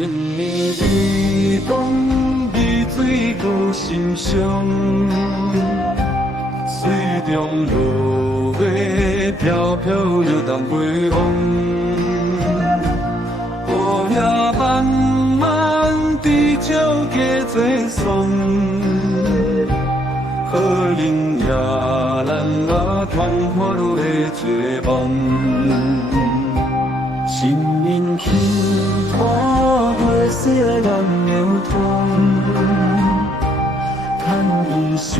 一年一冬，美水搁心伤。水中落月，飘飘又当飞风。雨夜漫漫，地少加多霜。可能也咱啊团花落的做梦。新年轻花花色染流通，叹异乡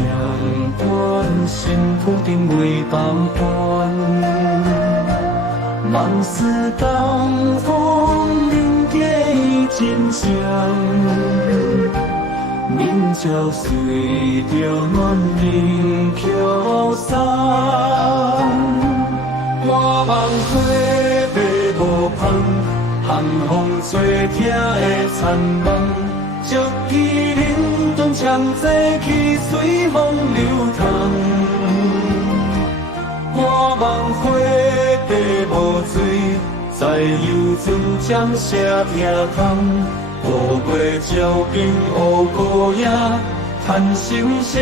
关，心土顶未放宽。梦似东风，人家真香。明朝随着暖风飘散，我梦花白无香，寒风吹痛的残梦，足记冷冻枪在去随风流淌。我梦花白无水，在游船江写听空。乌龟照冰，乌孤影叹心伤。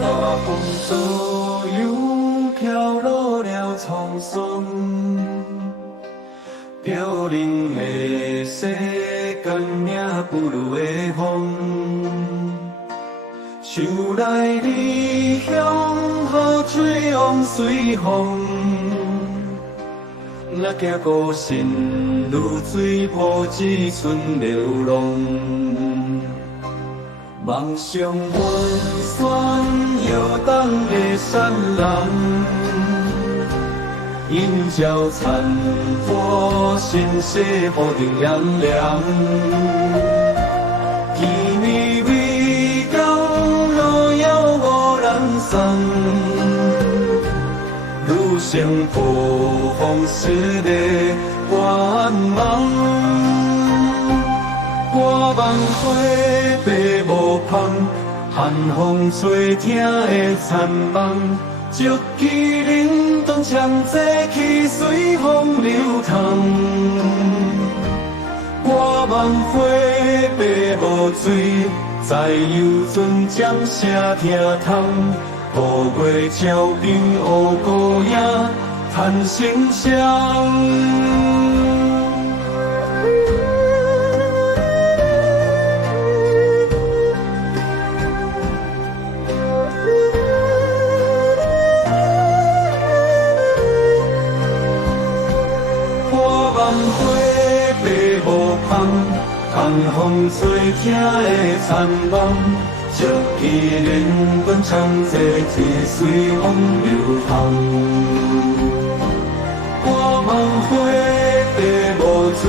大风左右，飘落了沧桑，飘零的世间命不如的风，想来离乡，好吹往随风。若惊孤身如水波，只剩流浪。梦想远山摇荡的山岚。映照残波，心事浮沉凉凉。记你未到，路遥无人送。路上破风湿的愿望。我梦花白无香，寒风吹痛的残梦。足记冷冻枪在去随风流淌。我梦花白无水，在游船江写听痛。乌月照冰，乌孤影叹心伤。梦花白无香，寒风吹痛的残梦，足记连阮长街只随风流淌。我梦花白无水，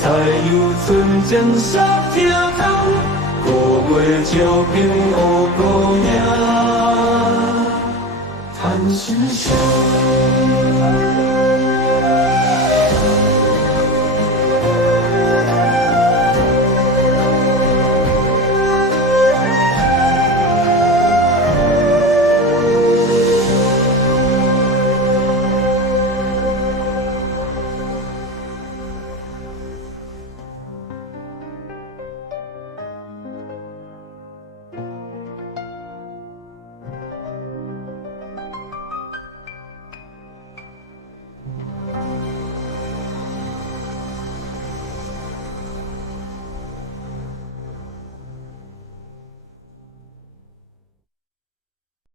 在游船前写听痛。乌月照冰，乌孤影叹心伤。